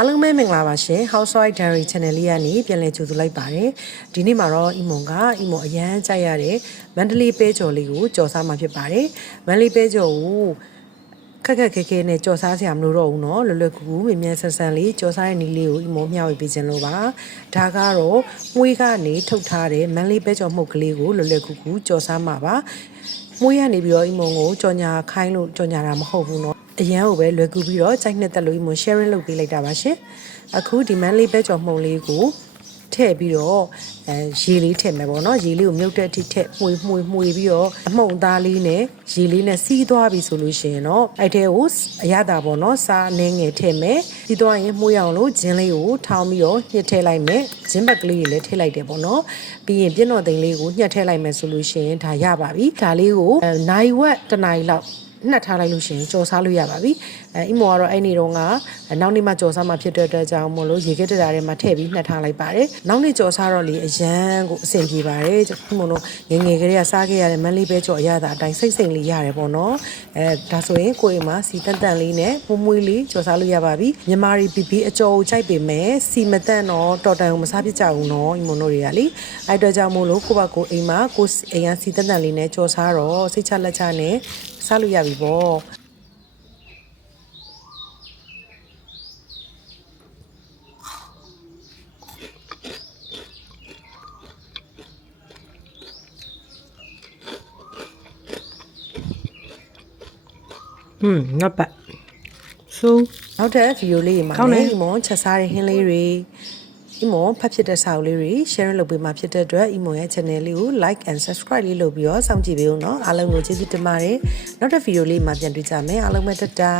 အားလုံးပဲမင်္ဂလာပါရှင် Housewife Diary Channel လေးကနေပြန်လည်ကြိုဆိုလိုက်ပါတယ်ဒီနေ့မှာတော့အီမွန်ကအီမွန်အရန်ကြိုက်ရတဲ့မန္တလေးပဲကြော်လေးကိုကြော်စားမှာဖြစ်ပါတယ်မန္တလေးပဲကြော်ကိုခက်ခဲနဲ့ကြော်စားစရာမလိုတော့ဘူးเนาะလွယ်လွယ်ကူကူမြင်မြန်ဆန်ဆန်လေးကြော်စားတဲ့နည်းလေးကိုအီမွန်မျှဝေပေးခြင်းလို့ပါဒါကတော့မွေးကနေထုတ်ထားတဲ့မန္တလေးပဲကြော်မှုတ်ကလေးကိုလွယ်လွယ်ကူကူကြော်စားမှာပါမွေးရနေပြီးတော့အီမွန်ကိုကြော်ညာခိုင်းလို့ကြော်ညာတာမဟုတ်ဘူးเนาะအရန်ကိုပဲလွယ်ကူပြီးတော့ကြိုက်နှစ်သက်လို့အီမွန် sharing လုပ်ပေးလိုက်တာပါရှင်အခုဒီမန်းလေးပဲကြော်မှုံလေးကိုထည့်ပြီးတော့ရေလေးထည့်မယ်ပေါ့နော်ရေလေးကိုမြုပ်တဲ့အထိထည့်မှွေပြီးတော့အမှုန်သားလေးနဲ့ရေလေးနဲ့စီးသွားပြီဆိုလို့ရှိရင်တော့အဲ့ထဲကိုအရသာပေါ့နော်စားအနှင်းငယ်ထည့်မယ်ပြီးတော့ရင်မှွေအောင်လို့ဂျင်းလေးကိုထောင်းပြီးတော့ညှစ်ထည့်လိုက်မယ်ဂျင်းဘက်ကလေးတွေလည်းထည့်လိုက်တယ်ပေါ့နော်ပြီးရင်ပြည့်တော်သိန်းလေးကိုညှက်ထည့်လိုက်မယ်ဆိုလို့ရှိရင်ဒါရပါပြီဒါလေးကိုနိုင်ဝက်တစ်နိုင်လောက်နှက်ထားလိုက်လို့ရှိရင်ကြော်စားလို့ရပါပြီအီမောကတော့အဲ့နေတော့ကနောက်နေ့မှကြော်စားမှဖြစ်တဲ့အတွက်ကြောင့်မို့လို့ရေခဲတတာထဲမှာထည့်ပြီးနှက်ထားလိုက်ပါတယ်နောက်နေ့ကြော်စားတော့လေအရန်ကိုအဆင်ပြေပါတယ်ဒီမို့လို့ငယ်ကလေးကစားခဲ့ရတဲ့မန်းလေးပဲကြော်အရသာအတိုင်းစိတ်လေးရတယ်ပေါ့နော်ဒါဆိုရင်ကိုယ်အိမ်မှာစီတန်လေးနဲ့မွေးလေးကြော်စားလို့ရပါပြီမြန်မာရီ BB အကြော်ကိုကြိုက်ပေမဲ့စီမတန့်တော့တော်တန်ကိုမစားဖြစ်ကြဘူးနော်အီမိုတို့တွေကလေအဲ့အတွက်ကြောင့်မို့လို့ကိုယ့်ဘက်ကိုအိမ်မှာကိုယ်အိမ်ကစီတန်လေးနဲ့ကြော်စားတော့စိတ်ချလက်ချနဲ့စားလို့ရပြီပေါ့not bad so နောက်တဲ့ဗီဒီယိုလေးတွေမှာလည်းဒီမောချက်စားတဲ့ဟင်းလေးတွေအီမွန်ဖတ်ဖြစ်တဲ့စာအုပ်လေးတွေ share လုပ်ပေးမှာဖြစ်တဲ့အတွက်အီမွန်ရဲ့ channel လေးကို like and subscribe လေးလုပ်ပြီးတော့စောင့်ကြည့်ပေးဦးเนาะအားလုံးကိုကျေးဇူးတင်ပါတယ်နောက်တဲ့ဗီဒီယိုလေးမှာပြန်တွေ့ကြမယ်အားလုံးပဲတတာ